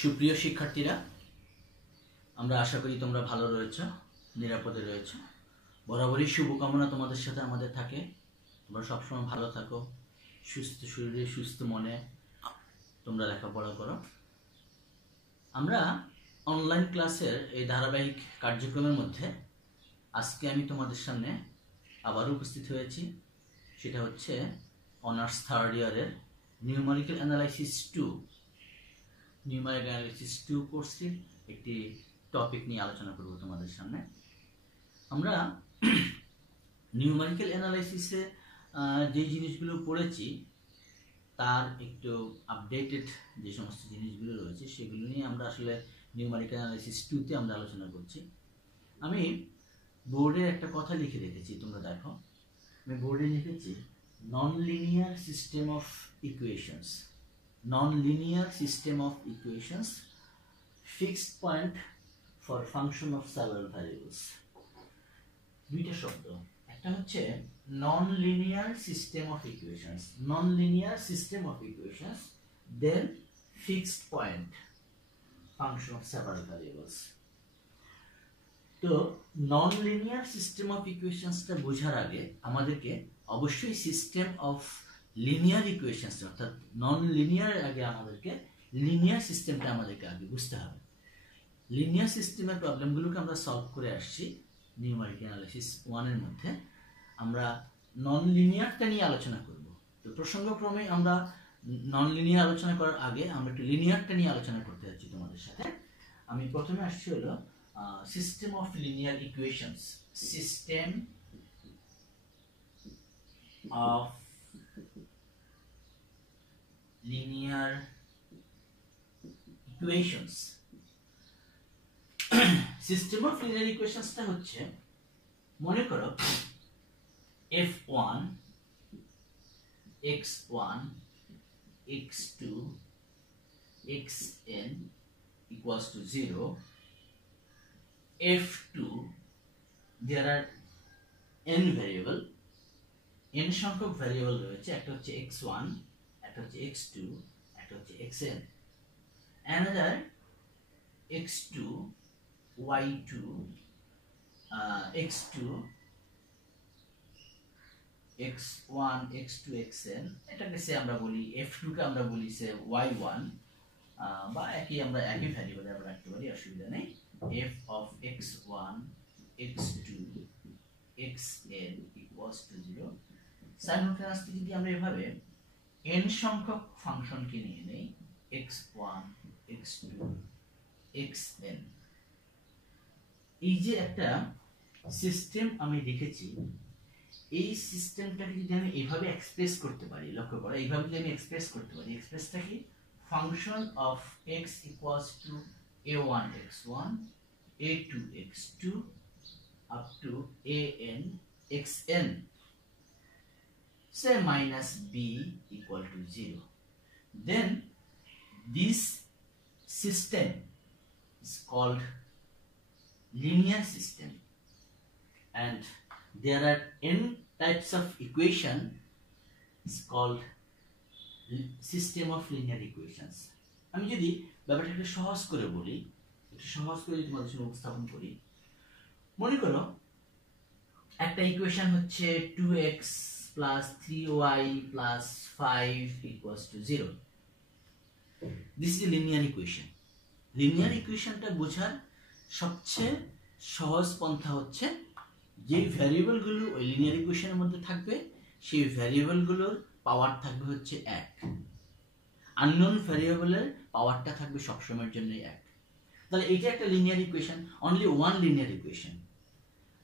সুপ্রিয় শিক্ষার্থীরা, আমরা আশা করি তোমরা ভালো রয়েছো, নিরাপদে রয়েছো। বরাবরই শুভকামনা তোমাদের সাথে আমাদের থাকে। তোমরা সবসময় ভালো থাকো, সুস্থ শরীরে সুস্থ মনে তোমরা লেখাপড়া করো। আমরা অনলাইন ক্লাসের এই ধারাবাহিক কার্যক্রমের মধ্যে আজকে আমি তোমাদের সামনে আবারও উপস্থিত হয়েছি। সেটা হচ্ছে অনার্স থার্ড ইয়ারের নিউমেরিক্যাল অ্যানালাইসিস 2 নিউমেরিক্যাল অ্যানালাইসিস 2 কোর্সটির একটি টপিক নিয়ে আলোচনা করব তোমাদের সামনে। আমরা নিউমেরিক্যাল অ্যানালাইসিসে যে জিনিসগুলো পড়েছি তার একটু আপডেটেড যে সমস্ত জিনিসগুলো রয়েছে সেগুলো নিয়ে আমরা আসলে নিউমেরিক্যাল অ্যানালাইসিস 2তে আমরা আলোচনা করছি। আমি বোর্ডে একটা কথা লিখে রেখেছি, তোমরা দেখো। আমি বোর্ডে লিখেছি nonlinear system of equations, nonlinear system of equations, fixed point for function of several variables. দুইটা শব্দ, একটা হচ্ছে nonlinear system of equations, nonlinear system of equations, then fixed point function of several variables. তো ননলিনিয়ার সিস্টেম অফ ইকুয়েশনসটা বোঝার আগে আমাদেরকে অবশ্যই সিস্টেম অফ লিনিয়ার ইকুয়েশনস অর্থাৎ নন লিনিয়ার আগে আমাদেরকে লিনিয়ার সিস্টেমটা আমাদেরকে আগে বুঝতে হবে। লিনিয়ার সিস্টেমের প্রবলেমগুলোকে আমরা সলভ করে আসছি নিউমেরিক্যাল অ্যানালাইসিস 1 এর মধ্যে। আমরা নন লিনিয়ারটা নিয়ে আলোচনা করব। তো প্রসঙ্গক্রমে আমরা নন লিনিয়ার আলোচনা করার আগে আমরা একটু লিনিয়ারটা নিয়ে আলোচনা করতে যাচ্ছি তোমাদের সাথে। আমি প্রথমে আসছি হলো system of linear equations, system of linear equations. System of linear ইকুয়েশনসটা হচ্ছে, মনে করো f1 x1 x2 xn equals to 0, f2 there are n variable, n সংখ্যক ভ্যারিয়েবল রয়েছে, একটা হচ্ছে x1, একটা hocche x2, একটা hocche xn, another x2 y2 x2 x1 x2 xn, এটাকে সে আমরা বলি f2 কে আমরা বলি সে y1 বা একই ভ্যারিয়েবলে আমরা রাখতে পারি, অসুবিধা নেই। f of x1 x2 xn equals to 0। সাইমultaneously যদি আমরা এভাবে n সংখ্যক ফাংশনকে নিয়ে নেই x1 x2 xn, এই যে একটা সিস্টেম আমি দেখেছি, এই সিস্টেমটাকে যদি আমি এইভাবে এক্সপ্রেস করতে পারি, লক্ষ্য করো এইভাবে যদি আমি এক্সপ্রেস করতে পারি, এক্সপ্রেসটা কি, function of x equals two a1 x1 a2 x2 up to an xn, say minus b equal to 0, then this system is called linear system, and there are n types of equation is called system of linear equations. আমি যদি ব্যাপারটা একটু সহজ করে বলি, একটু সহজ করে তোমাদের সামনে উপস্থাপন করি, মনে করো একটা ইকুয়েশন হচ্ছে 2x plus 3y plus 5 equals to 0. This is a linear equation. Linear ইকুয়েশনটা বোঝার সবচেয়ে সহজ পন্থা হচ্ছে যে ভ্যারিয়েবলগুলো ওই লিনিয়ার ইকুয়েশনের মধ্যে থাকবে সেই ভ্যারিয়েবলগুলোর পাওয়ার থাকবে হচ্ছে 1, আননোন ভ্যারিয়েবলের পাওয়ারটা থাকবে সবসময়ের জন্য 1। তাহলে এটা একটা linear equation, only one linear equation.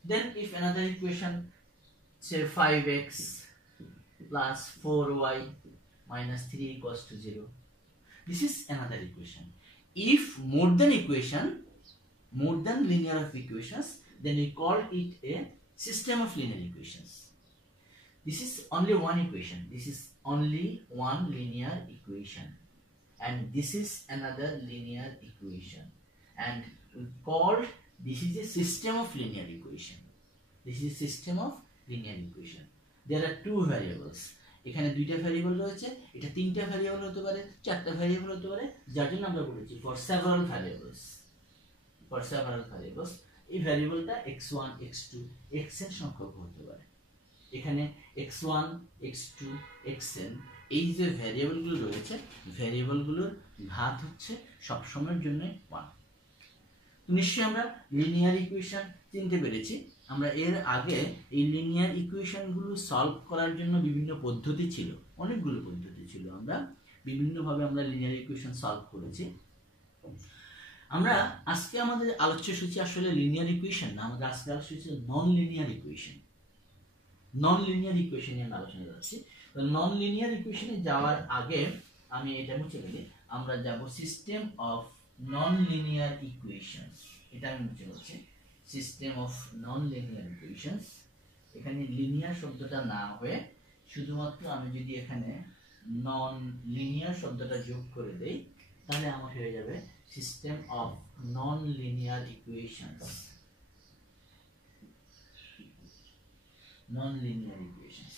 Then if another equation say 5x plus 4y minus 3 equals to 0, this is another equation. If more than linear of equations, then we call it a system of linear equations. This is only one equation, this is only one linear equation, and this is another linear equation, and we call this is a system of linear equation. This is a system of linear equation. There are two variables, এখানে দুইটা variable রয়েছে, এটা তিনটা variable হতে পারে, চারটা variable হতে পারে, যার জন্য আমরা বলেছি ফর সেভারাল ভ্যারিয়েবলস, এই ভ্যারিয়েবলটা x1 x2 x এর সংখ্যক হতে পারে। এখানে x1 x2 xn এই যে ভ্যারিয়েবলগুলো রয়েছে, ভ্যারিয়েবলগুলোর ঘাত হচ্ছে সবসময়ের জন্য 1। নিশ্চয়ই আমরা লিনিয়ার ইকুয়েশন চিনতে পেরেছি। আমরা এর আগে এই লিনিয়ার ইকুয়েশনগুলো সলভ করার জন্য বিভিন্ন পদ্ধতি ছিল, অনেকগুলো পদ্ধতি ছিল, আমরা বিভিন্নভাবে আমরা লিনিয়ার ইকুয়েশন সলভ করেছি। আমরা আজকে আমাদের আলোচ্য সূচি আসলে লিনিয়ার ইকুয়েশন না, আমাদের আজকে আলোচ্য সূচি non linear equation. Non linear equation নিয়ে আমরা আলোচনা করছি। তো নন লিনিয়ার ইকুয়েশনে যাওয়ার আগে আমি এটা মুছে ফেলি, আমরা যাব system of non linear equations. এটা আমি মুছে বলছি, system of non linear equations. এখানে লিনিয়ার শব্দটা না হয়ে শুধুমাত্র আমি যদি এখানে নন লিনিয়ার শব্দটা যোগ করে দেই, তাহলে আমার হয়ে যাবে system of non linear equations. Non linear equations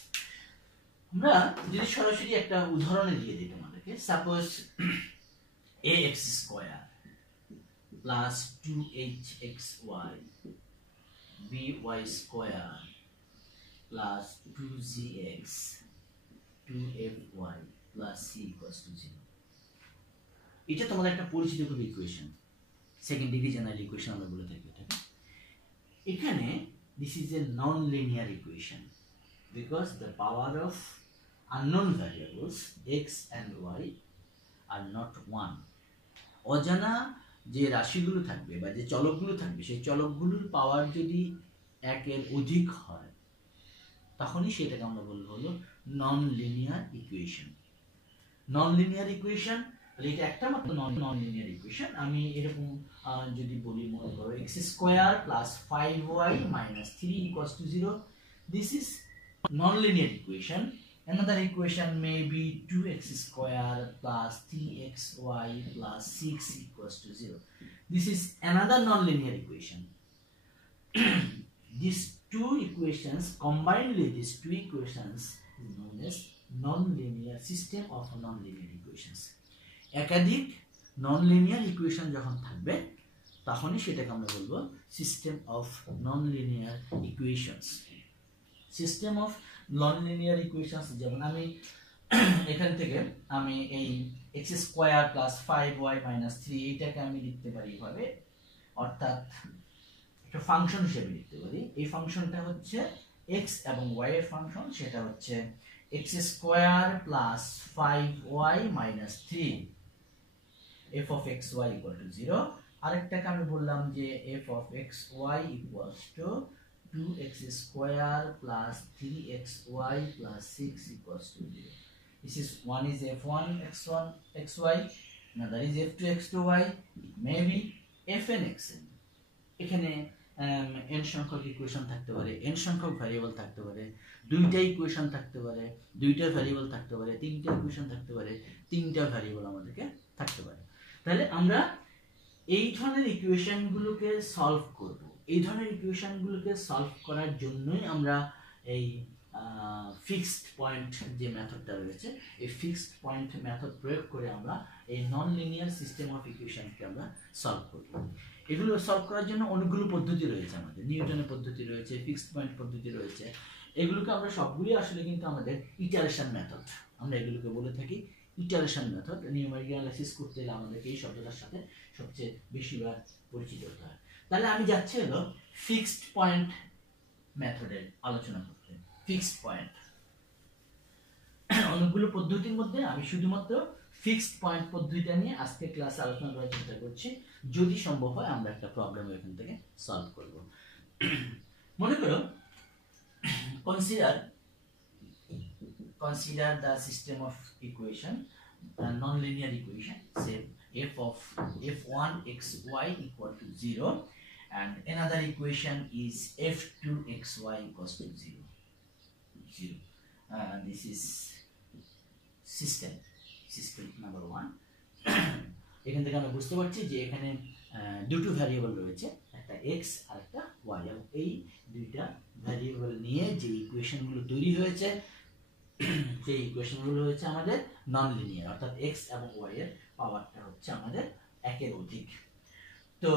আমরা যদি সরাসরি একটা উদাহরণে দিয়ে দিই তোমাদেরকে, suppose ax square plus 2hxy by square plus 2gx 2fy plus c equals to 0। এটা তোমাদের একটা পরিচিত খুব equation, second degree general equation আমরা বলে থাকি এটাকে। এখানে this is a non-linear equation because the power of unknown variables x and y are not 1. অজানা যে রাশিগুলো থাকবে বা যে চলকগুলো থাকবে, সেই চলকগুলোর পাওয়ার যদি 1 এর অধিক হয়, তখনই সেটাকে আমরা বলবো হলো non linear equation. Non linear equation এটা একটা মাত্র নন লিনিয়ার ইকুয়েশন। আমি এরকম যদি বলি, মনে করো x square plus 5y minus 3 equals to 0, this is non-linear equation. Another equation may be 2x square plus 3xy plus 6 equals to 0. This is another non-linear equation. These two equations, combinedly these two equations is known as non-linear system of non-linear equations. একাধিক non linear equation যখন থাকবে, তখনই সেটাকে আমরা বলবো system of non linear equations. System of non linear equations, যেমন আমি এখান থেকে আমি এই x square plus 5y minus 3 এইটাকে আমি লিখতে পারি এভাবে, অর্থাৎ একটা ফাংশন হিসেবে লিখতে পারি। এই ফাংশনটা হচ্ছে x এবং y এর ফাংশন, সেটা হচ্ছে x square plus 5y minus 3 f of xy equal to 0। আরেকটাকে আমি বললাম যে f of xy equals to 2x square plus 3xy plus 6 equals to 0. This is one is f1 x1 xy, another is f2 x2y, it may be fn xn. এখানে n সংখ্যক equation থাকতে পারে, n সংখ্যক variable থাকতে পারে, দুইটা equation থাকতে পারে, দুইটা ভ্যারিয়েবল থাকতে পারে, তিনটা ইকুয়েশন থাকতে পারে, তিনটা ভ্যারিয়েবল আমাদেরকে থাকতে পারে। তাহলে আমরা এই ধরনের ইকুয়েশনগুলোকে সলভ করব। এই ধরনের ইকুয়েশনগুলোকে সলভ করার জন্যই আমরা এই ফিক্সড পয়েন্ট যে মেথডটা রয়েছে, এই ফিক্সড পয়েন্ট মেথড প্রয়োগ করে আমরা এই নন লিনিয়ার সিস্টেম অফ ইকুয়েশনকে আমরা সলভ করব। এগুলো সলভ করার জন্য অনেকগুলো পদ্ধতি রয়েছে, আমাদের নিউটনের পদ্ধতি রয়েছে, ফিক্সড পয়েন্ট পদ্ধতি রয়েছে। এগুলোকে আমরা সবগুলি আসলে কিন্তু আমাদের ইটারেশন মেথড, আমরা এগুলোকে বলে থাকি ইটারেশন মেথড। নিউমেরিক্যাল অ্যানালাইসিস করতে গেলে আমাদেরকে এই শব্দটার সাথে সবচেয়ে বেশিবার পরিচিত হতে হয়। তাহলে আমি যাচ্ছি হলো ফিক্সড পয়েন্ট মেথডের আলোচনা করতে। ফিক্সড পয়েন্ট, অনেকগুলো পদ্ধতির মধ্যে আমি শুধুমাত্র ফিক্সড পয়েন্ট পদ্ধতিটা নিয়ে আজকে ক্লাসে আলোচনা করার চেষ্টা করছি। যদি সম্ভব হয় আমরা একটা প্রবলেম এখান থেকে সলভ করব। মনে করো consider the system of equation, non-linear equation, say f of f1 xy equal to 0 and another equation is f2 xy equals to 0. This is system number 1. এখান থেকে আমরা বুঝতে পারছি যে এখানে দুটো ভ্যারিয়েবল রয়েছে, একটা x আর একটা y, এবং এই দুইটা ভ্যারিয়েবল নিয়ে যে ইকুয়েশনগুলো তৈরি হয়েছে সেই ইকুয়েশনগুলো হচ্ছে আমাদের নন লিনিয়ার, অর্থাৎ x এবং y এর পাওয়ারটা হচ্ছে আমাদের একের অধিক। তো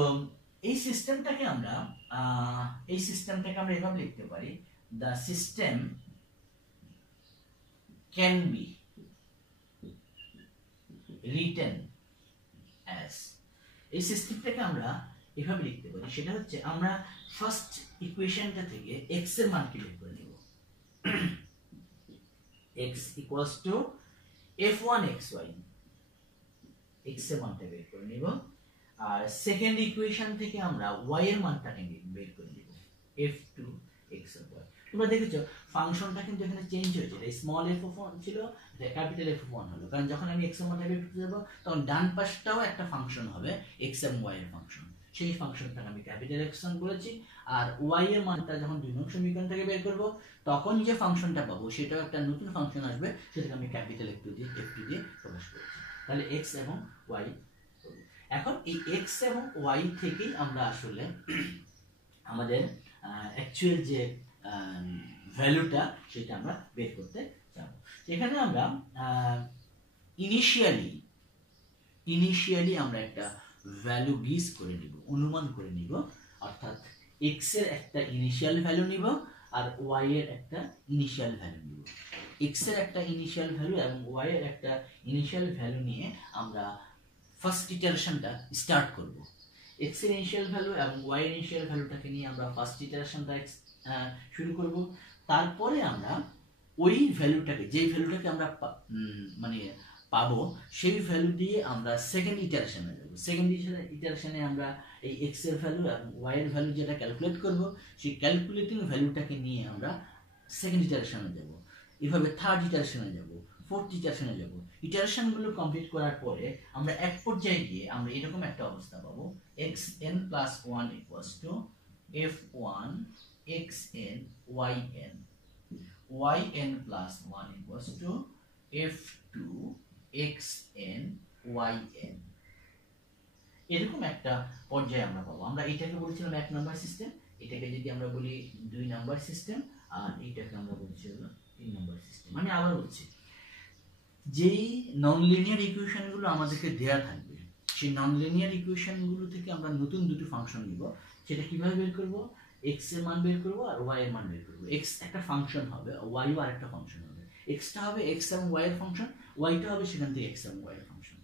এই সিস্টেমটাকে আমরা এভাবে লিখতে পারি, the system can be written as, এই সিস্টেমটাকে আমরা এভাবে লিখতে পারি, সেটা হচ্ছে আমরা ফার্স্ট ইকুয়েশনটা থেকে x এর মানকে বের করে নিব, x equals to f1xy, x এর মানটা বের করে নিব, আর সেকেন্ড ইকুয়েশন থেকে আমরা y এর মানটাকে বের করে নিব, f2xy। তোমরা দেখেছো ফাংশনটা কিন্তু এখানে চেঞ্জ হয়েছে, এই স্মল f1 ছিল, এটা ক্যাপিটাল f1 হলো, কারণ যখন আমি x এর মানটা বের করতে যাব তখন ডান পাশটাও একটা ফাংশন হবে x এবং y এর ফাংশন, সেই ফাংশনটাকে আমি ক্যাপিটাল x1 বলেছি, আর y এর মানটা যখন দুই নং সমীকরণ থেকে বের করব তখন যে ফাংশনটা পাবো সেটাও একটা নতুন ফাংশন আসবে, সেটাকে আমি ক্যাপিটাল f2 দিয়ে প্রকাশ করেছি। তাহলে x এবং y, এখন এই x এবং y থেকেই আমরা আসলে আমাদের অ্যাকচুয়াল যে ভ্যালুটা সেটা আমরা বের করতে যাব। এখানে আমরা ইনিশিয়ালি আমরা একটা ভ্যালু গিস করে নিব, অনুমান করে নিব, অর্থাৎ x এর একটা ইনিশিয়াল ভ্যালু নিব আর y এর একটা ইনিশিয়াল ভ্যালু নিব। x এর একটা ইনিশিয়াল ভ্যালু এবং y এর একটা ইনিশিয়াল ভ্যালু নিয়ে আমরা ফার্স্ট ইটারেশনটা স্টার্ট করব। x এর ইনিশিয়াল ভ্যালু এবং y এর ইনিশিয়াল ভ্যালুটাকে নিয়ে আমরা ফার্স্ট ইটারেশনটা শুরু করব। তারপরে আমরা ওই ভ্যালুটাকে, যেই ভ্যালুটাকে আমরা মানে পাবো সেই ভ্যালু দিয়ে আমরা সেকেন্ড ইটারেশনে যাব। সেকেন্ড ইটারেশনে আমরা এই x এর ভ্যালু এবং y এর ভ্যালু যেটা ক্যালকুলেট করব সেই ক্যালকুলেটিং ভ্যালুটাকে নিয়ে আমরা সেকেন্ড ইটারেশনে যাব, এভাবে থার্ড ইটারেশনে যাব, ফোর্থ ইটারেশনে যাব। ইটারেশনগুলো কমপ্লিট করার পরে আমরা এক পর্যায়ে গিয়ে আমরা এরকম একটা অবস্থা পাবো, xn plus 1 equals to f1 xn yn, yn plus 1 equals to f2 xn yn, এরকম একটা পর্যায়ে আমরা পাবো। আমরা এটাকে বলছিলাম 1 নাম্বার সিস্টেম, এটাকে যদি আমরা বলি 2 নাম্বার সিস্টেম, আর এটাকে আমরা বলছিলাম 3 নাম্বার সিস্টেম। আমি আবার বলছি, যেই নন লিনিয়ার ইকুয়েশনগুলো আমাদেরকে দেয়া থাকবে সেই নন লিনিয়ার ইকুয়েশনগুলো থেকে আমরা নতুন দুটো ফাংশন নিব। সেটা কিভাবে বের করব? x এর মান বের করব আর y এর মান বের করব। x একটা ফাংশন হবে, y ও আরেকটা ফাংশন হবে। x টা হবে x এবং y এর ফাংশন, y টা হবে সেখান থেকে x এবং y এর ফাংশন।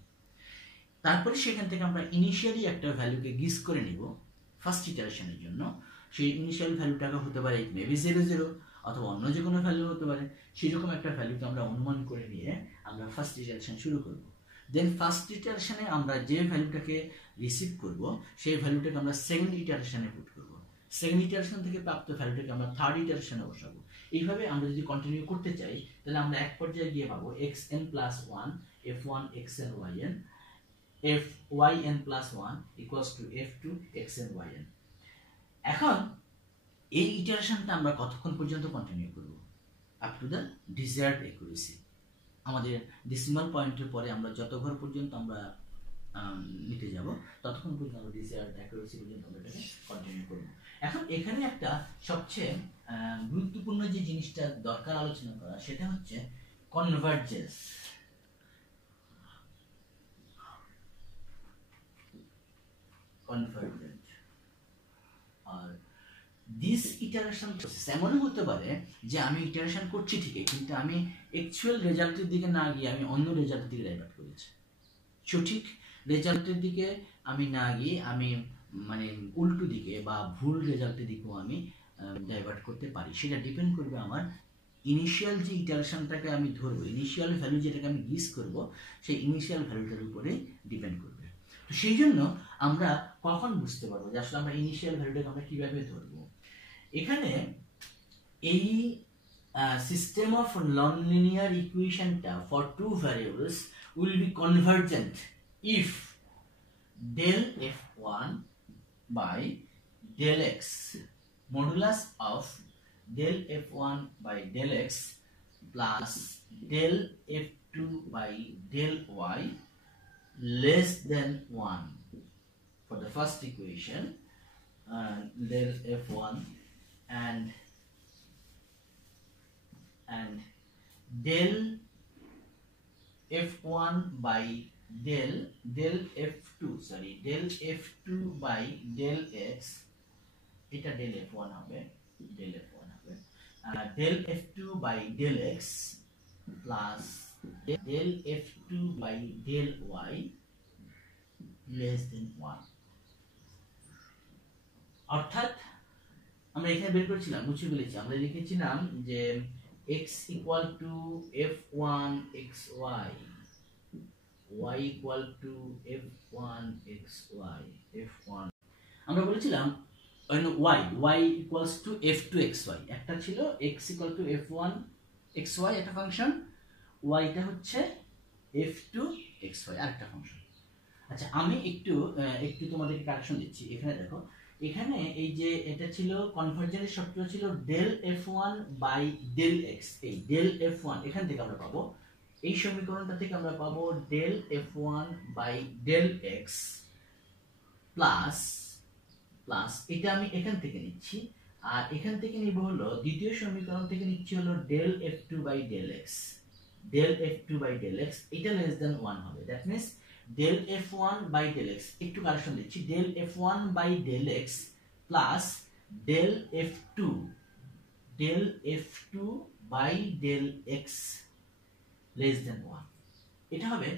তারপরে সেখান থেকে আমরা ইনিশিয়ালি একটা ভ্যালুকে গিস করে নিব ফার্স্ট ইটারেশনের জন্য। সেই ইনিশিয়াল ভ্যালুটাকে হতে পারে মেবি 00 অথবা অন্য যে কোনো ভ্যালু হতে পারে, সেরকম একটা ভ্যালুকে আমরা অনুমান করে নিয়ে আমরা ফার্স্ট ইটারেশন শুরু করব। দেন ফার্স্ট ইটারেশনে আমরা যে ভ্যালুটাকে রিসিভ করব সেই ভ্যালুটাকে আমরা সেকেন্ড ইটারেশনে পুট করব। সেকেন্ড ইটারেশন থেকে প্রাপ্ত ভ্যালুটাকে আমরা থার্ড ইটারেশনে বসাবো। এইভাবে আমরা যদি কন্টিনিউ করতে চাই তাহলে আমরা এক পর্যায়ে গিয়ে পাবো xn plus 1 f1 xn yn, fyn plus 1 equals to f2 xn yn। এখন এই ইটারেশনটা আমরা কতক্ষণ পর্যন্ত কন্টিনিউ করব? Up to the desired accuracy. আমাদের ডেসিমাল পয়েন্টের পরে আমরা যত ঘর পর্যন্ত আমরা নিতে যাব ততক্ষণ পর্যন্ত আমরা ডিজায়ার্ড অ্যাকুরেসি পর্যন্ত আমরা এটাকে কন্টিনিউ করব। এখন এখানে একটা সবচেয়ে গুরুত্বপূর্ণ যে জিনিসটা দরকার আলোচনা করা, সেটা হচ্ছে কনভার্জেন্স। আর দিস ইটারেশন প্রসেস এমন হতে পারে যে আমি ইটারেশন করছি ঠিকই, কিন্তু আমি অ্যাকচুয়াল রেজাল্টের দিকে না গিয়ে আমি অন্য রেজাল্টের দিকে ডাইভার্ট করেছি। সঠিক রেজাল্টের দিকে আমি না গিয়ে আমি মানে উল্টো দিকে বা ভুল রেজাল্টের দিকেও আমি ডাইভার্ট করতে পারি। সেটা ডিপেন্ড করবে আমার ইনিশিয়াল যে ইটারেশনটাকে আমি ধরবো, ইনিশিয়াল ভ্যালু যেটাকে আমি গিস করব, সেই ইনিশিয়াল ভ্যালুটার উপরে ডিপেন্ড করবে। তো সেই জন্য আমরা কখন বুঝতে পারবো যে আসলে আমরা ইনিশিয়াল ভ্যালুটাকে আমরা কিভাবে ধরবো? এখানে এই সিস্টেম অফ ননলিনিয়ার ইকুয়েশনটা for two variables will be convergent if del f1 by del x modulus of del f1 by del x plus del f2 by del y less than 1 for the first equation, del f1 and del f1 by del f2 sorry del f2 by del x, এটা del f1 হবে, del f1 হবে, del f2 by del x plus del f2 by del y less than 1। অর্থাৎ আমরা এখানে বের করেছিলাম, মুছে ফেলেছি, আমরা লিখেছিলাম যে x equal to f1 xy, y equal to f1 xy, f1 আমরা বলেছিলাম y equals to f2 xy, একটা ছিল x equal to f1 xy একটা ফাংশন, y টা হচ্ছে f2 xy আরেকটা ফাংশন। আচ্ছা আমি একটু তোমাদেরকে কারেকশন দিচ্ছি। এখানে দেখো, এখানে এই যে এটা ছিল কনভার্জেন্সের শর্ত ছিল del f1 by del x, এই del f1 এখান থেকে আমরা পাবো, এই সমীকরণটা থেকে আমরা পাবো del f1 by del x plus এটা আমি এখান থেকে নিচ্ছি, আর এখান থেকে নিব হলো দ্বিতীয় সমীকরণ থেকে নিচ্ছি হলো del f2 by del x, del f2 by del x এটা লেস দ্যান 1 হবে। That means del f1 by del x, একটু কারেকশন দিচ্ছি, del f1 by del x plus del f2 by del x less than 1। এটা হবে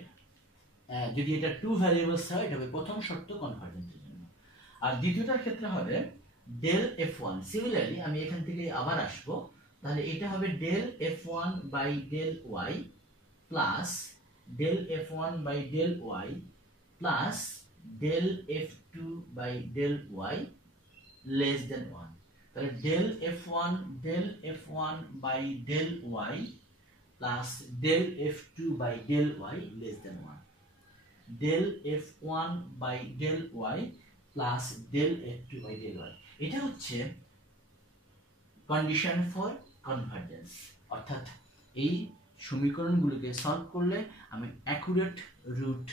যদি এটা two variables হয়, এটা হবে প্রথম শর্ত কনভার্জেন্সের জন্য। আর দ্বিতীয়টার ক্ষেত্রে হবে del f1, সিমিলারলি আমি এখান থেকে আবার আসবো, তাহলে এটা হবে del f1 by del y plus del f1 by del y plus del f2 by del y less than 1। তাহলে del f1 by del y plus del f2 by del y less than 1, del f1 by del y plus del f2 by del y, এটা হচ্ছে condition for convergence. অর্থাৎ এই সমীকরণগুলোকে solve করলে আমি accurate root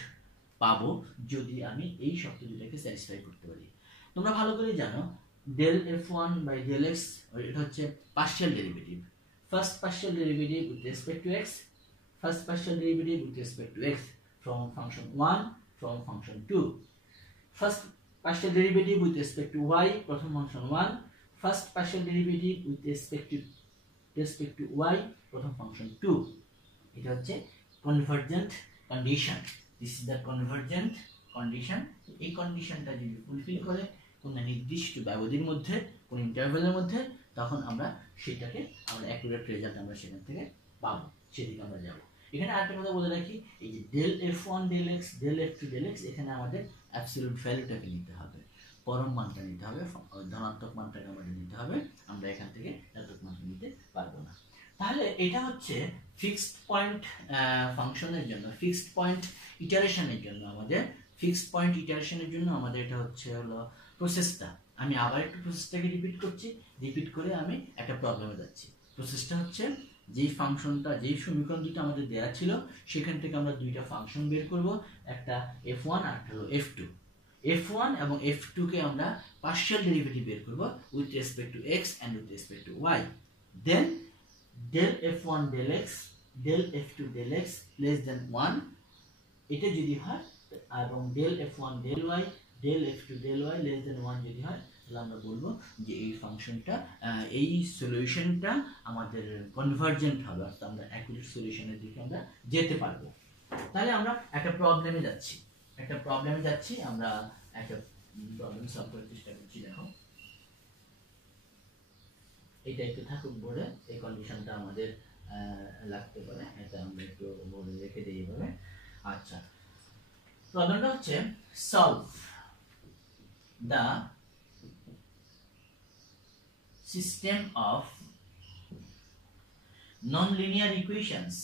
পাবো যদি আমি এই শর্ত দুটোকে স্যাটিসফাই করতে পারি। তোমরা ভালো করে জানো del f1 by del x এটা হচ্ছে partial derivative, first partial derivative with respect to x, first partial derivative with respect to x from function 1 from function 2, first partial derivative with respect to y প্রথম function 1, first partial derivative with respect to y প্রথম function 2। এটা হচ্ছে convergent condition, this is the convergent condition. এই কন্ডিশনটা যদি fulfil করে কোন নির্দিষ্ট ব্যবধির মধ্যে, কোন ইন্টারভ্যালের মধ্যে, তখন আমরা সেটাকে আমরা অ্যাকুরেট রেজাল্ট আমরা সেখান থেকে পাবো, সেদিকে আমরা যাব। এখানে আরেকটা কথা বলে রাখি, এই যে del f1 del x del f2 del x, এখানে আমাদের অ্যাবসলিউট ভ্যালুটাকে নিতে হবে, পরম মানটা নিতে হবে, ধনাত্মক মানটাকে আমাদের নিতে হবে, আমরা এখান থেকে ঋণাত্মক মানটা নিতে পারবো না। তাহলে এটা হচ্ছে ফিক্সড পয়েন্ট ফাংশনের জন্য, ফিক্সড পয়েন্ট ইটারেশনের জন্য, আমাদের ফিক্সড পয়েন্ট ইটারেশনের জন্য আমাদের এটা হচ্ছে হলো প্রসেসটা। আমি আবার একটু প্রসেসটাকে রিপিট করে আমি একটা প্রবলেমে যাচ্ছি। প্রসেসটা হচ্ছে যেই ফাংশনটা, যেই সমীকরণ দুটো আমাদের দেওয়া ছিল সেখান থেকে আমরা দুইটা ফাংশন বের করব, একটা f1 আর একটা হলো f2। f1 এবং f2 কে আমরা পার্শিয়াল ডেরিভেটিভ বের করব with respect to x and with respect to y, then del f1 del x del f2 del x less than 1 এটা যদি হয়, এবং del f1 del y del f2 del y less than 1 যদি হয়, তাহলে আমরা বলবো যে এই ফাংশনটা, এই সলিউশনটা আমাদের কনভার্জেন্ট হবে, অর্থাৎ আমরা অ্যাকুরেট সলিউশনের দিকে আমরা যেতে পারবো। তাহলে আমরা একটা প্রবলেমে যাচ্ছি, আমরা একটা প্রবলেম সলভ করার চেষ্টা করছি। দেখো এটা একটু থাকুক বোর্ডে, এই কন্ডিশনটা আমাদের লাগতে পারে, এটা আমরা একটু বোর্ডে রেখে দিই এভাবে। আচ্ছা, প্রবলেমটা হচ্ছে solve the system of nonlinear equations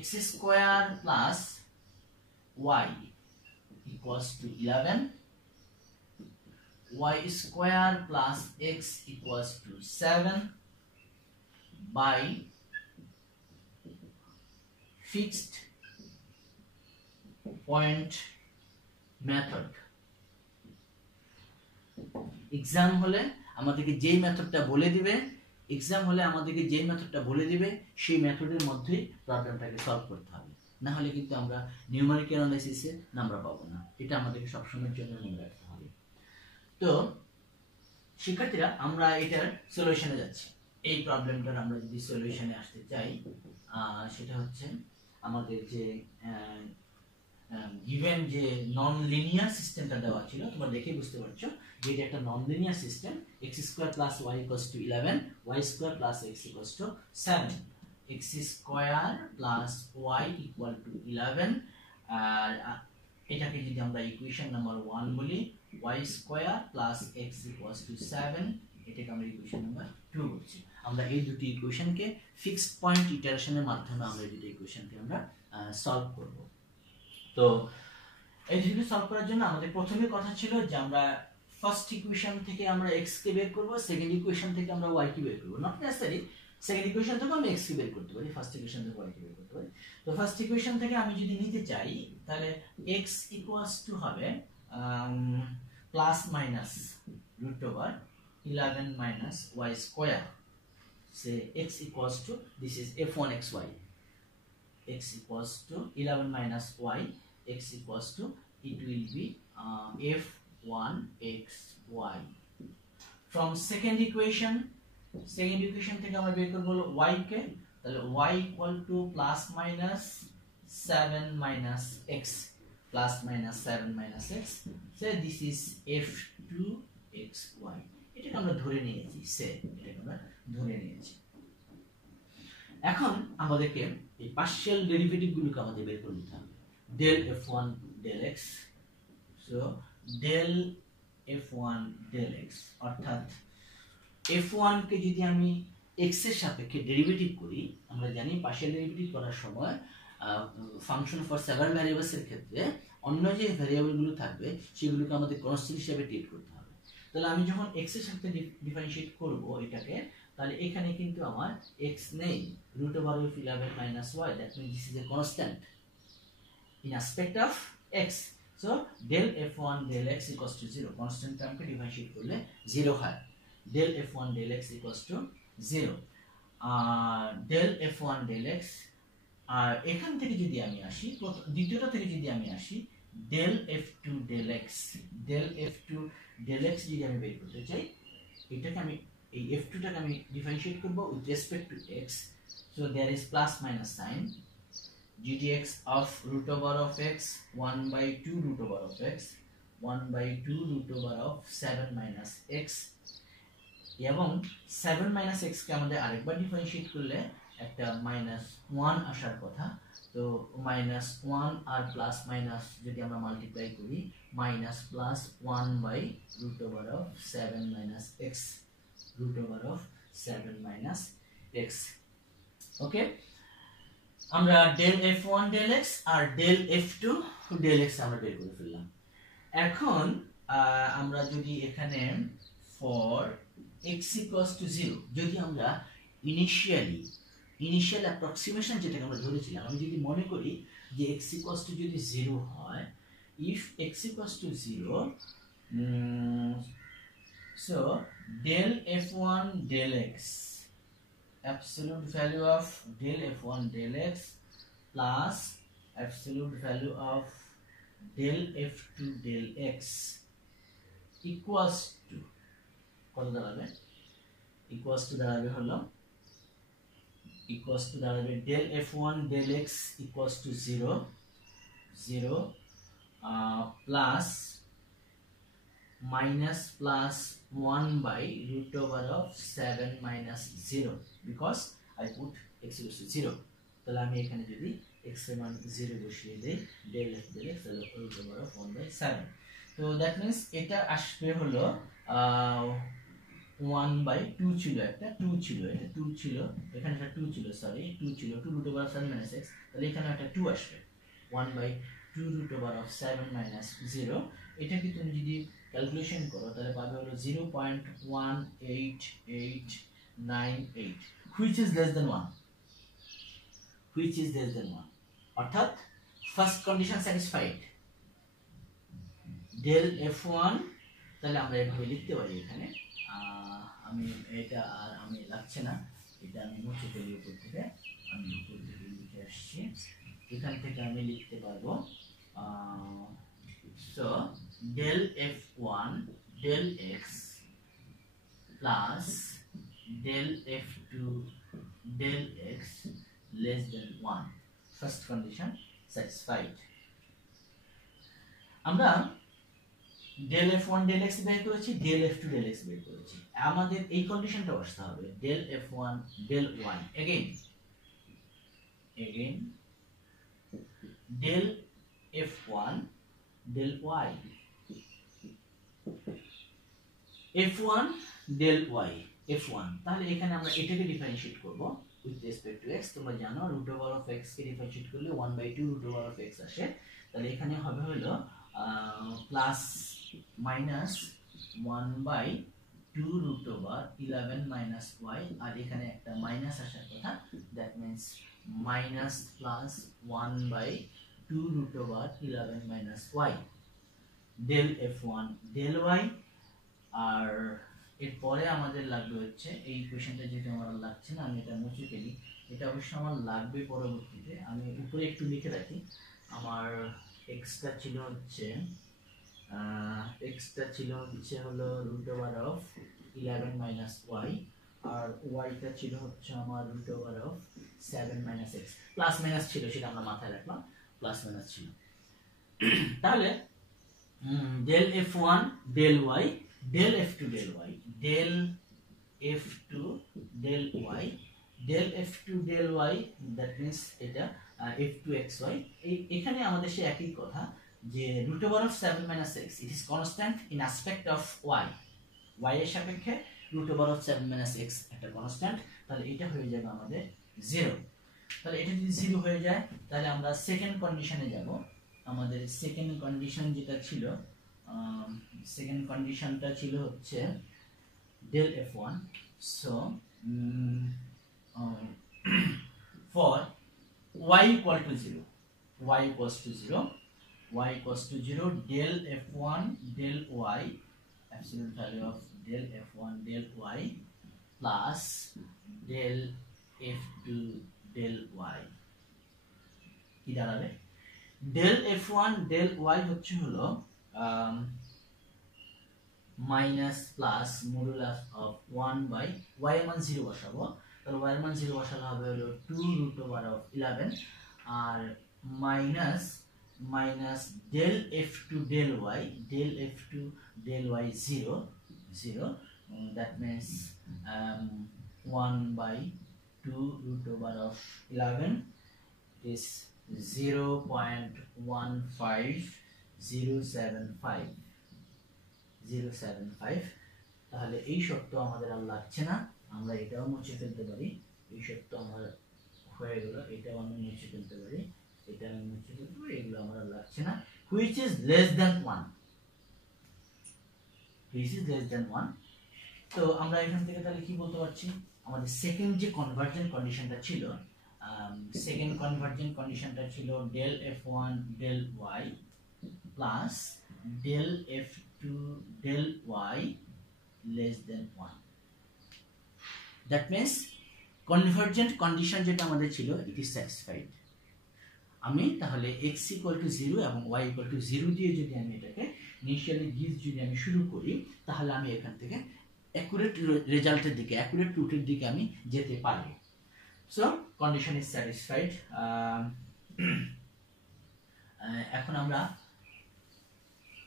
x square plus y equals to 11, y square plus x equals to 7 by fixed point method. Exam হলে আমাদেরকে যেই মেথডটা বলে দিবে, সেই মেথডের মধ্যেই প্রবলেমটাকে সলভ করতে হবে, না হলে কিন্তু আমরা নিউমেরিক্যাল অ্যানালাইসিসে নাম্বার পাবো না। এটা আমাদেরকে সবসময়ের জন্য মনে রাখতে হবে। তো শিক্ষার্থীরা, আমরা এটার সলিউশনে যাচ্ছি। এই প্রবলেমটার আমরা যদি সলিউশনে আসতে চাই, সেটা হচ্ছে আমাদের যে গিভেন যে নন লিনিয়ার সিস্টেমটা দেওয়া ছিল, তোমরা দেখে বুঝতে পারছো যে এটা একটা non linear system. x square plus y equals to 11, y square plus x equals two 7, x square plus y equal to 11। আর এটাকে যদি আমরা ইকুয়েশন নাম্বার 1 বলি, y square plus x equals two 7, এটাকে আমরা ইকুয়েশন নাম্বার 2 বলছি। আমরা এই দুটি ইকুয়েশনকে ফিক্সড পয়েন্ট ইটারেশনের মাধ্যমে আমরা এই দুটি ইকুয়েশনকে আমরা সলভ করব। তো এই দুটি সলভ করার জন্য আমাদের প্রথমে কথা ছিল যে আমরা ফার্স্ট ইকুয়েশন থেকে আমরা x কে বের করব, সেকেন্ড ইকুয়েশন থেকে আমরা y কে বের করব। নট নেসেসারি সেকেন্ড ইকুয়েশন থেকে আমরা x কে বের করতে পারি, ফার্স্ট ইকুয়েশন থেকে y কে বের করতে পারি। তো ফার্স্ট ইকুয়েশন থেকে আমি যদি নিতে চাই, তাহলে x ইকুয়ালস টু হবে plus minus root over 11 minus y square. Say x equals to, this is f1xy, x equals to 11 minus y, x equals to, it will be f1xy. From second equation থেকে আমরা বের করব y কে, তাহলে y equal to plus minus 7 minus x, plus minus 7 minus x, so this is f2xy. এটাকে আমরা ধরে নিয়েছি, এখন আমাদেরকে এই পার্শিয়াল ডেরিভেটিভ গুলোকে আমাদের বের করে নিতে হবে। del f1 del x, so del f1 del x, অর্থাৎ f1 কে যদি আমি x এর সাপেক্ষে ডেরিভেটিভ করি, আমরা জানি পার্শিয়াল ডেরিভেটিভ করার সময় ফাংশন ফর সেভারাল ভ্যারিয়েবলস এর ক্ষেত্রে অন্য যে ভ্যারিয়েবল গুলো থাকবে সেগুলোকে আমাদের কনস্ট্যান্ট হিসেবে ট্রিট করতে হবে। তাহলে আমি যখন x এর সাথে ডিফারেন্সিয়েট করব এটাকে, তাহলে এখানে কিন্তু আমার x নেই, root over of 11 minus y, that means this is a constant in aspect of x, so del f1 del x equals to 0, constant টার্মকে differentiate করলে 0 হয়, del f1 del x equals to 0, del f1 del x। আর এখান থেকে যদি আমি আসি, দ্বিতীয়টা থেকে যদি আমি আসি, del f2 del x, del f2 del x যদি আমি বের করতে চাই, এটাকে আমি এই f2 টাকে আমি ডিফারেন্সিয়েট করব with respect to x, so there is plus minus sign, gdx of root over of x 1 by 2 root over of x 1 by 2 root over of 7 minus x, এবং 7 minus x কে আমাদের আরেকবার differentiate করলে একটা -1 আসার কথা। তো -1 আর plus minus যদি আমরা মাল্টিপ্লাই করি, minus plus 1 by root over of 7 minus x, root over of 7 minus x. Okay, আমরা ডেল f1 ডেল x আর ডেল f2 ডেল x আমরা বের করে ফেললাম। এখন আমরা যদি এখানে ফর x equals to 0, যদি আমরা ইনিশিয়াল অ্যাপ্রক্সিমেশন যেটাকে আমরা ধরেছিলাম, আমি যদি মনে করি যে x equals to যদি 0 হয়, if x equals to 0, so del f1 del x, absolute value of del f1 del x plus absolute value of del f2 del x equals to কত দাঁড়াবে? equals to দাঁড়াবে হলো del f1 del x equals to 0 plus minus plus 1 by root over of 7 minus 0, because I put x equals to 0, তাহলে আমি এখানে যদি x এর মান 0 বসিয়ে দেই, del f del x তাহলে root over of 1 by 7, তো that means এটা আসবে হলো 1 by 2 ছিল, একটা 2 ছিল, এটা 2 ছিল, এখানে একটা 2 ছিল, সরি 2 ছিল, 2 root over of 7 minus x, তাহলে এখানে একটা 2 আসবে, 1 by 2 root over of 7 minus 0, এটা কি তুমি যদি ক্যালকুলেশন করো তাহলে পাবে হলো 0.18898, which is less than 1, অর্থাৎ first condition satisfied, del f1 তাহলে আমরা এভাবে লিখতে পারি এখানে। আমি এটা আর আমি লাগছে না, এটা আমি মুছে ফেলি উপর থেকে, আমি উপর থেকে লিখে আসছি, এখান থেকে আমি লিখতে পারবো so del f1 del x plus del f2 del x less than 1, first condition satisfied। আমরা del f1 del x বের করেছি, del f2 del x বের করেছি, আমাদের এই কন্ডিশনটা বসতে হবে del f1 del y, again del f1 del y, f1 del y, f1 তাহলে এখানে আমরা এটাকে ডিফারেন্সিয়েট করব উইথ রেসপেক্ট টু x। তোমরা জানো রুট ওভার অফ x কে ডিফারেন্সিয়েট করলে 1/2 রুট ওভার অফ x আসে, তাহলে এখানে হবে হলো plus minus 1/2 root over 11 minus y, আর এখানে একটা মাইনাস আসার কথা, that means minus plus 1/2 root over 11 minus y del f1 del y। আর এরপরে আমাদের লাগবে হচ্ছে এই ইকুয়েশনটা, যেটা আমার লাগছে না আমি এটা মুছে ফেলি, এটা অবশ্য আমার লাগবে পরবর্তীতে, আমি উপরে একটু লিখে রাখি। আমার এক্সটা ছিল হচ্ছে হলো root over of 11 minus y, আর ওয়াইটা ছিল হচ্ছে আমার root over of 7 minus x, plus minus ছিল সেটা আমরা মাথায় রাখলাম, প্লাস মাইনাস ছিল। তাহলে del f1 del y del f2 del y del f2 del y del f2 del y, that means এটা f2 xy। এখানে আমাদের সে একই কথা যে root over of 7 minus x, it is constant in aspect of y, y এর সাপেক্ষে root over of 7 minus x একটা constant, তাহলে এটা হয়ে যাবে আমাদের 0। তাহলে এটা যদি 0 হয়ে যায় তাহলে আমরা সেকেন্ড কন্ডিশনে যাব। আমাদের সেকেন্ড কন্ডিশন যেটা ছিল, সেকেন্ড কন্ডিশনটা ছিল হচ্ছে del f1, so for y equal to 0, y equals to 0, y equals to 0 del f1 del y, absolute value of del f1 del y plus del f2 del y কি দাঁড়াবে? del f1 del y হচ্ছে হলো minus plus modulus of 1 by y এর মান 0 বসাবো, তাহলে y এর মান 0 বসালে হবে হলো 2 রুট ওভার অফ 11, আর minus minus del f2 del y del y 0, that means 1/2 root over of 11 is 0.15075, তাহলে এই শর্ত আমাদের আর লাগছে না, আমরা এটাও মুছে ফেলতে পারি, এই শর্ত আমার হয়ে গেল, এটাও আমি মুছে ফেলতে পারি, এটা আমি মুছে ফেলতে পারি, এগুলো আমার আর লাগছে না। which is less than 1, which is less than 1। তো আমরা এখান থেকে তাহলে কি বলতে পারছি, আমাদের সেকেন্ড যে কনভার্জেন্ট কন্ডিশনটা ছিল, সেকেন্ড কনভার্জেন্ট কন্ডিশনটা ছিল del f1 del y plus del f2 del y less than 1, that means convergent condition যেটা আমাদের ছিল it is satisfied। আমি তাহলে x equal to 0 এবং y equal to 0 দিয়ে যদি আমি এটাকে ইনিশিয়ালি গিভ যদি আমি শুরু করি, তাহলে আমি এখান থেকে অ্যাকুরেট রেজাল্টের দিকে, অ্যাকুরেট রুটের দিকে আমি যেতে পারি। So condition is satisfied। এখন আমরা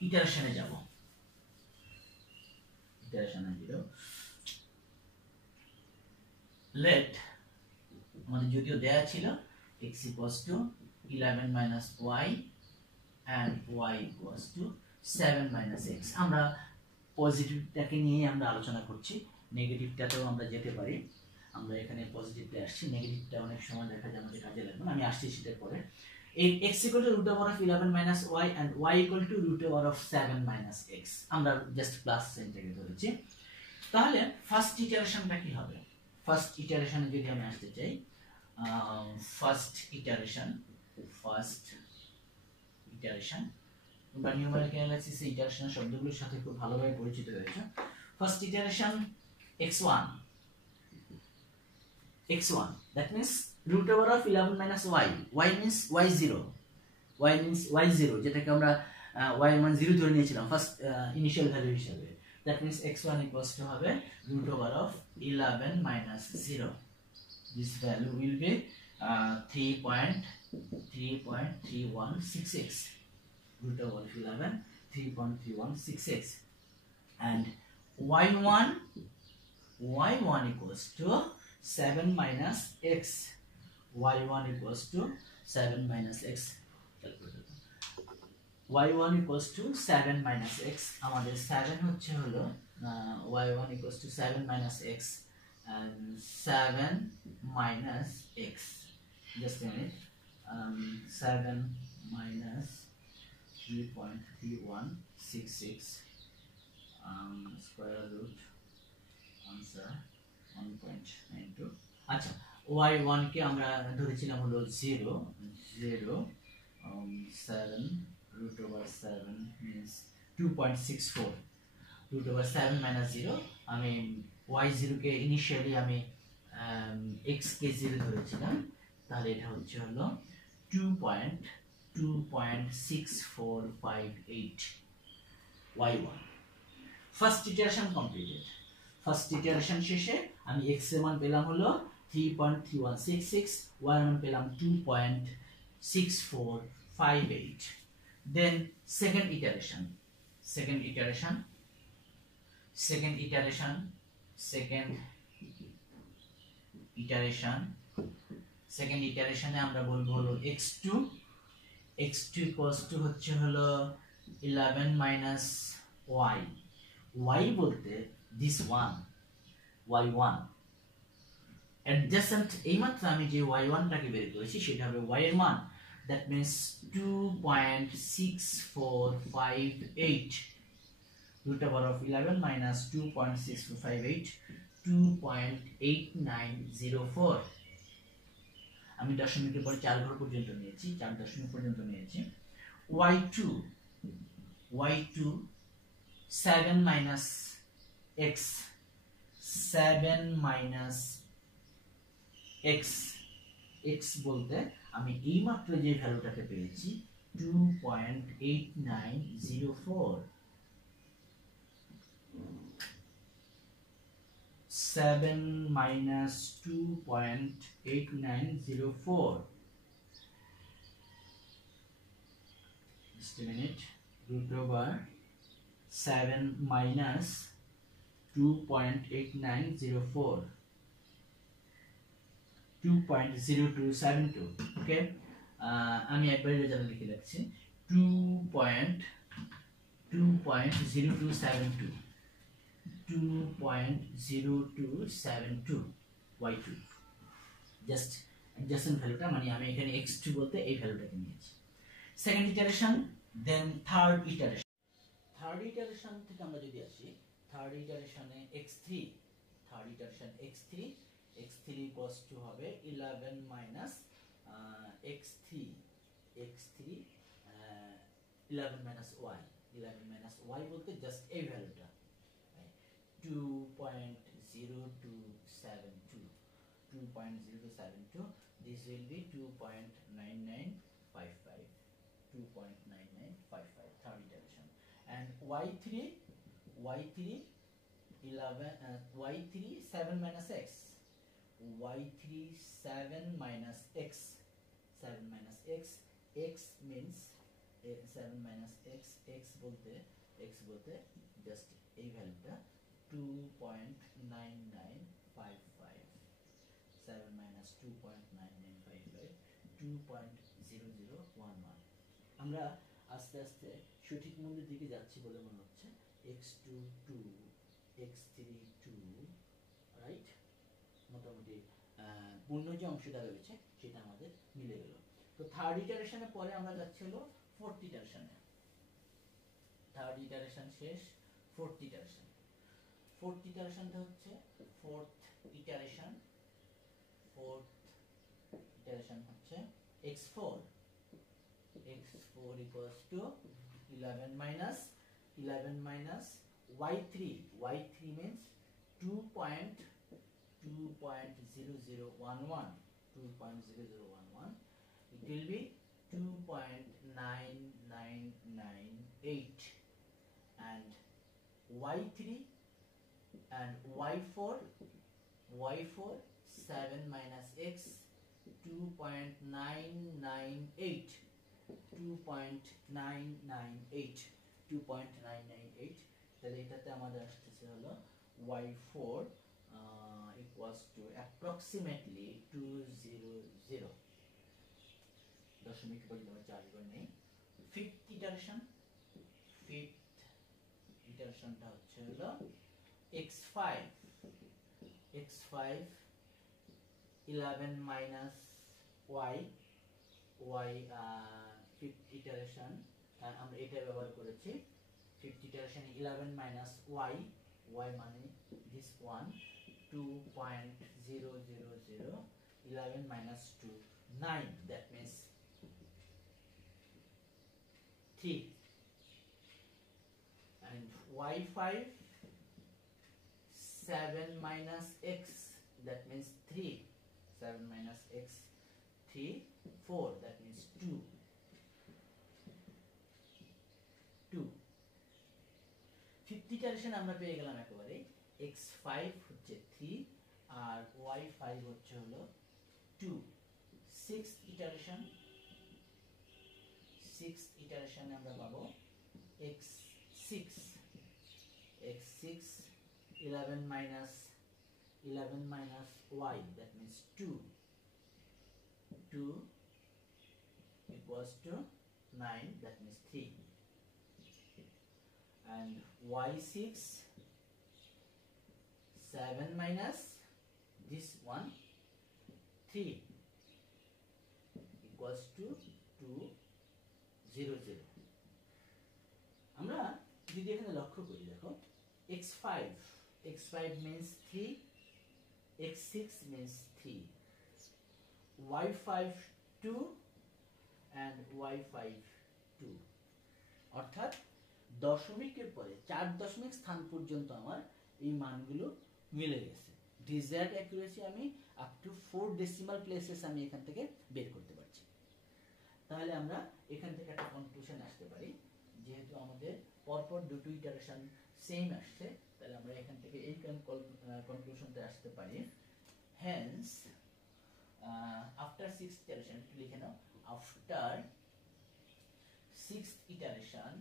ইটারেশনে যাব। ইটারেশনে দিব let আমাদের যদিও দেয়া ছিল x equals to 11 minus y and y equals to 7 minus x। আমরা পজিটিভটাকে নিয়ে আমরা আলোচনা করছি, নেগেটিভটাতেও আমরা যেতে পারি, আমরা এখানে পজিটিভটা আসছি, নেগেটিভটা অনেক সময় দেখা যায় আমাদের কাজে লাগবে না, আমি আসছি সেটার পরে। এই x equal to root over of 11 minus y and y equal to root over of 7 minus x, আমরা জাস্ট প্লাস সাইনটাকে ধরেছি। তাহলে ফার্স্ট ইটারেশনটা কি হবে? ফার্স্ট ইটারেশনে যদি আমি আসতে চাই, ফার্স্ট ইটারেশন বা নিউমেরিক্যাল অ্যানালাইসিসে ইটারেশনের শব্দগুলোর সাথে খুব ভালোভাবে পরিচিত হয়েছে। First iteration x1, that means root over of 11 minus y, y means y0, যেটাকে আমরা y মান 0 ধরে নিয়েছিলাম ফার্স্ট ইনিশিয়াল ভ্যালু হিসেবে। that means x1 equals to হবে root over of 11 minus 0. This value will be 3.3166, root over 11 3.3166, and y1 equals to 7 minus x, y1 equals to 7 minus x, y1 equals to 7 minus x, আমাদের 7 হচ্ছে হলো y1 equals to 7 minus x and 7 minus x, just a minute, 7 minus 3.3166, square root, answer 1.92. আচ্ছা, y1 কে আমরা ধরেছিলাম হলো 0, 7 root over 7 means 2.64, root over 7 minus 0, আমি y0 কে initially আমি x কে 0 ধরেছিলাম, তাহলে এটা হচ্ছে হলো 2.6458 y1. First iteration completed. First iteration শেষে আমি x এর মান পেলাম হলো 3.3166, y এর মান পেলাম 2.6458. দেন সেকেন্ড ইটারেশন ইটারেশনে আমরা বলবো হলো x2 equals to হচ্ছে হলো 11 minus y বলতে this one y1 adjacent, এইমাত্র আমি যে y1 টাকে বের করেছি সেটা হবে y এর মান, that means 2.6458, root over of 11 minus 2.6458, 2.8904. আমি দশমিকের পরে 4 ঘর পর্যন্ত নিয়েছি, 4 দশমিক পর্যন্ত নিয়েছি। y2 7 minus x, 7 minus x বলতে আমি এইমাত্র যে ভ্যালুটাকে পেয়েছি 2.8904, 7 minus 2.8904, just a minute, root over 7 minus 2.8904, 2.0272. ওকে, আমি একবার রেজাল্ট লিখে রাখছি, 2.0272, 2.0272 y2, জাস্ট অ্যাডজাসেন্ট ভ্যালুটা, মানে আমি এখানে x2 বলতে এই ভ্যালুটাকে নিয়েছি। সেকেন্ড ইটারেশন, দেন থার্ড ইটারেশন থেকে আমরা যদি আসি, থার্ড ইটারেশনে x3 equals to হবে 11 minus x3 11 minus y বলতে জাস্ট এই ভ্যালুটা 2.0272, this will be 2.9955, 2.9955, third iteration. And y3 7 minus x, y3 7 minus x, x means 7 minus x বলতে just এই ভ্যালুটা 2.9955, 7 minus 2.9955, 2.0011. আমরা আস্তে আস্তে সঠিক মূল্যের দিকে যাচ্ছি বলে মনে হচ্ছে। x2 2, x3 2, রাইট, মোটামুটি পূর্ণ যে অংশটা রয়েছে সেটা আমাদের মিলে গেল। তো থার্ড ইটারেশনের পরে আমরা যাচ্ছি হলো ফোর্থ ইটারেশনে। থার্ড ইটারেশন শেষ, ফোর্থ ইটারেশনটা হচ্ছে ফোর্থ ইটারেশন হচ্ছে x4 4 equals to 11 minus y3 means 2.0011. It will be 2.9998, and y3 and y4 7 minus x 2.998. তাহলে এটাতে আমাদের আসছে হলো y4 equals to approximately 200. দশমিক পরিমাণ 4 বার নেই। ফিফথ ইটারেশনটা হচ্ছে হলো x5 11 minus y fifth iteration আমরা এটা ব্যবহার করেছি। fifth iteration 11 minus y মানে this one 2.000 11 minus 2 9, that means 3, and y5 7 minus x, that means 3, 7 minus x 3 4, that means 2. Fifth iteration আমরা পেয়ে গেলাম একেবারে x5 হচ্ছে 3 আর y5 হচ্ছে হলো 2। সিক্সথ ইটারেশন আমরা পাবো x6 11 minus y, that means 2 equals to 9, that means 3, and y6 7 minus this one 3 equals to 200. আমরা যদি এখানে লক্ষ্য করি, দেখো x5 means 3, x6 means 3, y5 2 and y5 2, অর্থাৎ দশমিকের পরে 4 দশমিক স্থান পর্যন্ত আমার এই মানগুলো মিলে গেছে। ডিজায়ার্ড অ্যাকুরেসি আমি আপ টু 4 ডেসিমাল প্লেসেস আমি এখান থেকে বের করতে পারছি। তাহলে আমরা এখান থেকে একটা কনক্লুশন আসতে পারি, যেহেতু আমাদের পরপর দুটো ইটারেশন সেম আসছে, তাহলে আমরা এখান থেকে এই কনক্লুশনটা আসতে পারি। হেন্স আফটার সিক্সথ ইটারেশন, একটু লিখে নাও, after sixth iteration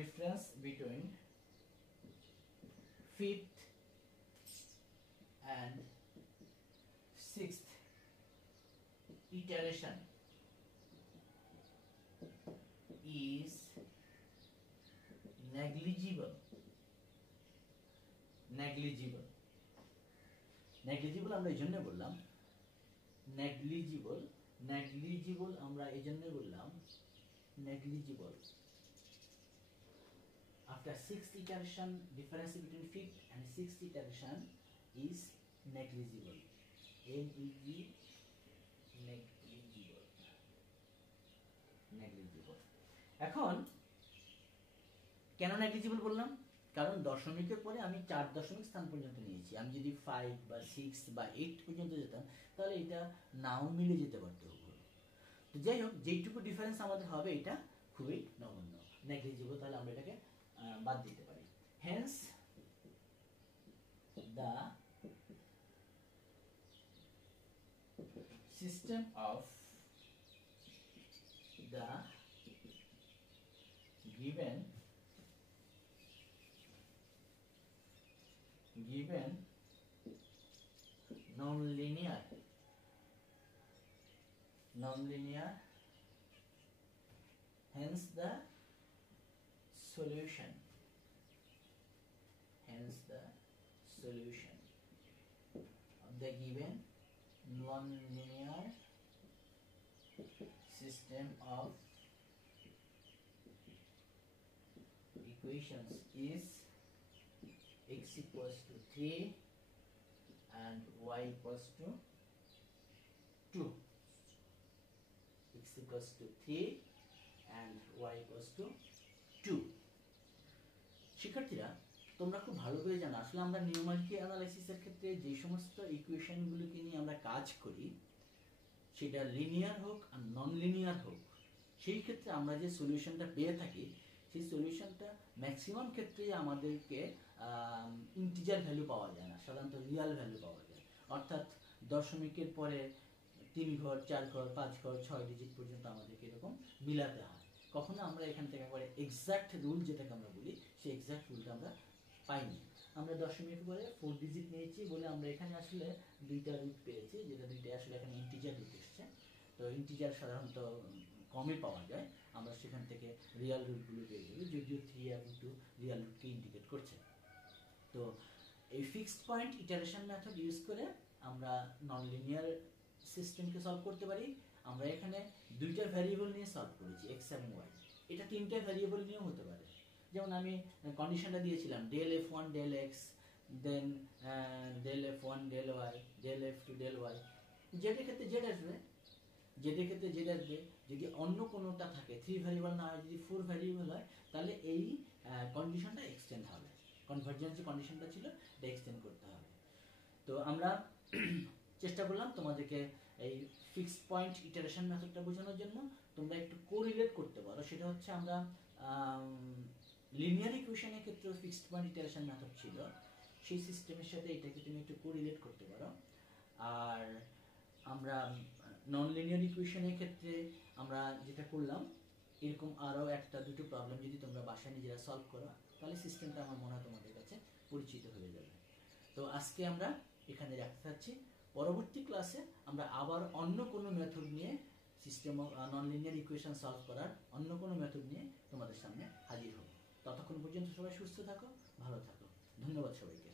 difference between fifth and sixth iteration is negligible আমরা এই জন্য বললাম negligible আমরা এই জন্য বললাম negligible. After sixth iteration, difference between fifth and sixth iteration is negligible. negligible. এখন কেন negligible বললাম? কারণ দশমিকের পরে আমি 4 দশমিক স্থান পর্যন্ত নিয়েছি। আমি যদি 5 বা 6 বা 8 পর্যন্ত যেতাম, তাহলে এটা নাও মিলে যেতে পারতো। তো যাই হোক, যেইটুকু ডিফারেন্স আমাদের হবে এটা খুবই নগণ্য, নেগলিজিবল, তাহলে আমরা এটাকে বাদ দিতে পারি। Hence the system of the given nonlinear hence the solution of the given nonlinear system of equations is x equals to 3 and y equals to 2. X equals to 3 and y equals to 2. শিক্ষার্থীরা, তোমরা খুব ভালো করে জানো আসলে আমরা numerical অ্যানালাইসিসের ক্ষেত্রে যে সমস্ত ইকুয়েশনগুলোকে নিয়ে আমরা কাজ করি, সেটা লিনিয়ার হোক আর নন লিনিয়ার হোক, সেই ক্ষেত্রে আমরা যে সলিউশনটা পেয়ে থাকি, সেই সলিউশনটা ম্যাক্সিমাম ক্ষেত্রেই আমাদেরকে ইন্টিজার ভ্যালু পাওয়া যায় না, সাধারণত রিয়াল ভ্যালু পাওয়া যায়। অর্থাৎ দশমিকের পরে 3 ঘর, 4 ঘর, 5 ঘর, 6 ডিজিট পর্যন্ত আমাদেরকে এরকম মিলাতে হয়। কখনো আমরা এখান থেকে একবারে এক্সাক্ট রুল যেটাকে আমরা বলি, সেই এক্সাক্ট রুলটা আমরা পাইনি। আমরা দশমিক পরে 4 ডিজিট নিয়েছি বলে আমরা এখানে আসলে 2টা রুট পেয়েছি, যেটা 2টা আসলে এখানে ইন্টিজার রুট এসছে। তো ইন্টিজার সাধারণত কমই পাওয়া যায়, আমরা সেখান থেকে রিয়াল রুটগুলো পেয়ে যাবো, যদিও 3 এবং 2 রিয়াল রুটকে ইন্ডিকেট করছে। তো এই fixed point iteration method use করে আমরা নন লিনিয়ার সিস্টেমকে সলভ করতে পারি। আমরা এখানে 2টা ভ্যারিয়েবল নিয়ে সলভ করেছি, এক্স এবং ওয়াই। এটা 3টে ভ্যারিয়েবল নিয়েও হতে পারে। যেমন আমি কন্ডিশনটা দিয়েছিলাম del f1 del x, দেন del f1 del y, del f2 del y। জেডের ক্ষেত্রে জেড আসবে, জেডের ক্ষেত্রে জেড আসবে। যদি অন্য কোনোটা থাকে, 3 ভ্যারিয়েবল না হয়, যদি 4 ভ্যারিয়েবল হয়, তাহলে এই কন্ডিশনটা এক্সটেন্ড হবে। কনভার্জেন্স যে কন্ডিশনটা ছিল, এটা এক্সটেন্ড করতে হবে। তো আমরা চেষ্টা করলাম তোমাদেরকে এই ফিক্সড পয়েন্ট ইটারেশন মেথডটা বোঝানোর জন্য। তোমরা একটু কোরিলেট করতে পারো, সেটা হচ্ছে আমরা লিনিয়ার ইকুয়েশনের ক্ষেত্রে ফিক্সড পয়েন্ট ইটারেশন মেথড ছিল, সেই সিস্টেমের সাথে এটাকে তুমি একটু কোরিলেট করতে পারো। আর আমরা নন লিনিয়ার ইকুয়েশনের ক্ষেত্রে আমরা যেটা করলাম, এরকম আরও 1-2টো প্রবলেম যদি তোমরা বাসায় নিজেরা সলভ করো, তাহলে সিস্টেমটা আমার মনে হয় তোমাদের কাছে পরিচিত হয়ে যাবে। তো আজকে আমরা এখানে রাখতে চাচ্ছি। পরবর্তী ক্লাসে আমরা আবার অন্য কোনো মেথড নিয়ে system of non linear equation solve করার অন্য কোনো মেথড নিয়ে তোমাদের সামনে হাজির হব। ততক্ষণ পর্যন্ত সবাই সুস্থ থাকো, ভালো থাকো। ধন্যবাদ সবাইকে।